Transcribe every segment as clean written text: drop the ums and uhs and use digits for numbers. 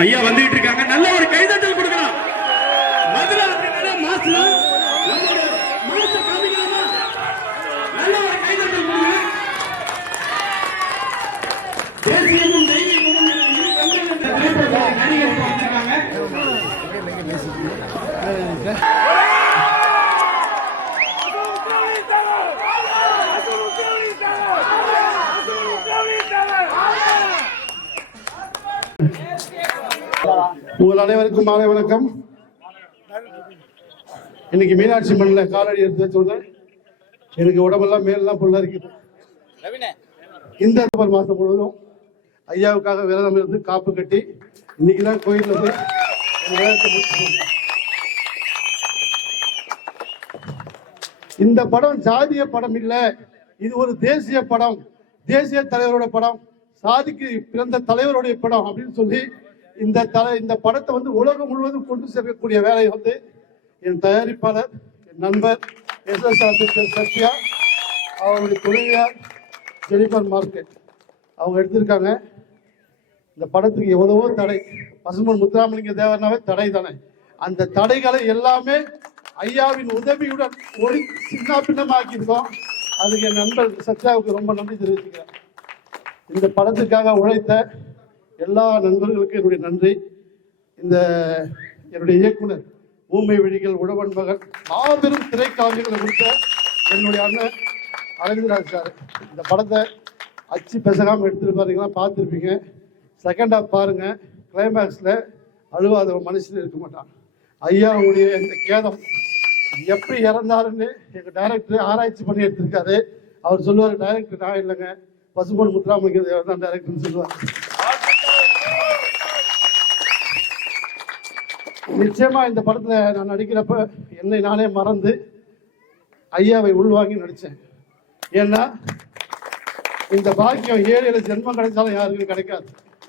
ஐயா வந்துட்டு இருக்காங்க. நல்ல ஒரு கைதட்டல் கொடுக்கலாம். மதுரை அப்படின்னா மாசம் காமிக்கலாமா? நல்ல ஒரு கைதட்டல் கொடுங்க. தேசியமும் தெய்வீகமும் நடிகர் பார்த்துருக்காங்க. உங்கள் அனைவருக்கும் மாலை வணக்கம். இன்னைக்கு மீனாட்சி மண்ணில் காலடி எடுத்து வச்சோன்னு எனக்கு உடம்பெல்லாம் மேலாம் புள்ள இருக்குது. இந்த மாதம் முழுவதும் ஐயாவுக்காக விரதம் இருந்து காப்பு கட்டி இன்னைக்கு தான் கோயிலில் போய் இந்த படம் ஜாதிய படம் இல்லை, இது ஒரு தேசிய படம், தேசிய தலைவரோட படம், சாதிக்கு பிறந்த தலைவருடைய படம் அப்படின்னு சொல்லி இந்த படத்தை வந்து உலகம் முழுவதும் கொண்டு சேர்க்கக்கூடிய வேலையை வந்து என் தயாரிப்பாளர், என் நண்பர் எஸ்.எஸ். சத்யா, அவருடைய துணைவியார் ஜெனிஃபர் மார்க்கெட் அவங்க எடுத்திருக்காங்க. இந்த படத்துக்கு எவ்வளவோ தடை, பசும்பொன் முத்துராமலிங்க தேவர்னாவே தடை தானே. அந்த தடைகளை எல்லாமே ஐயாவின் உதவியுடன் ஒரு சின்ன பின்னமாக்கியிருக்கோம். அதுக்கு என் நண்பர் சத்யாவுக்கு ரொம்ப நன்றி தெரிவிச்சுக்கிறேன். இந்த படத்துக்காக உழைத்த எல்லா நண்பர்களுக்கும் என்னுடைய நன்றி. என்னுடைய இயக்குனர் ஊமை விழிகள் உழவன் மகன் மாபெரும் திரைக்காவியங்களை கொடுத்த என்னுடைய அண்ணன் அரவிந்தராஜ் சார் இந்த படத்தை அச்சு பெசகாமல் எடுத்துருப்பாருங்களா பார்த்துருப்பீங்க. செகண்ட் ஹாஃப் பாருங்க, கிளைமேக்ஸில் அழுவாத மனுஷன் இருக்க மாட்டான். ஐயாவுடைய இந்த கேதம் எப்படி இறந்தாருன்னு எங்கள் டைரக்டர் ஆராய்ச்சி பண்ணி எடுத்திருக்காரு. அவர் சொல்லுவார், டைரக்டர் நான் இல்லைங்க, பசும்பொன் முத்துராமலிங்க தேவர் தான் டைரக்டர்னு சொல்லுவார். நிச்சயமா இந்த படத்துல நான் நடிக்கிறப்ப என்னை நானே மறந்து ஐயாவை உள்வாங்கி நடிச்சேன். ஏன்னா இந்த பாக்கியம் 7 ஜென்மம் கிடைச்சாலும் யாருக்கும் கிடைக்காது,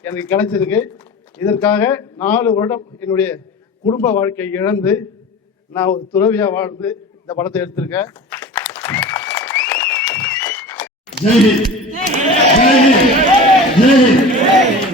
எனக்கு கிடைச்சிருக்கு. இதற்காக 4 வருடம் என்னுடைய குடும்ப வாழ்க்கை இழந்து நான் ஒரு துறவியா வாழ்ந்து இந்த படத்தை எடுத்திருக்கேன். ஜெய் ஹிந்த்.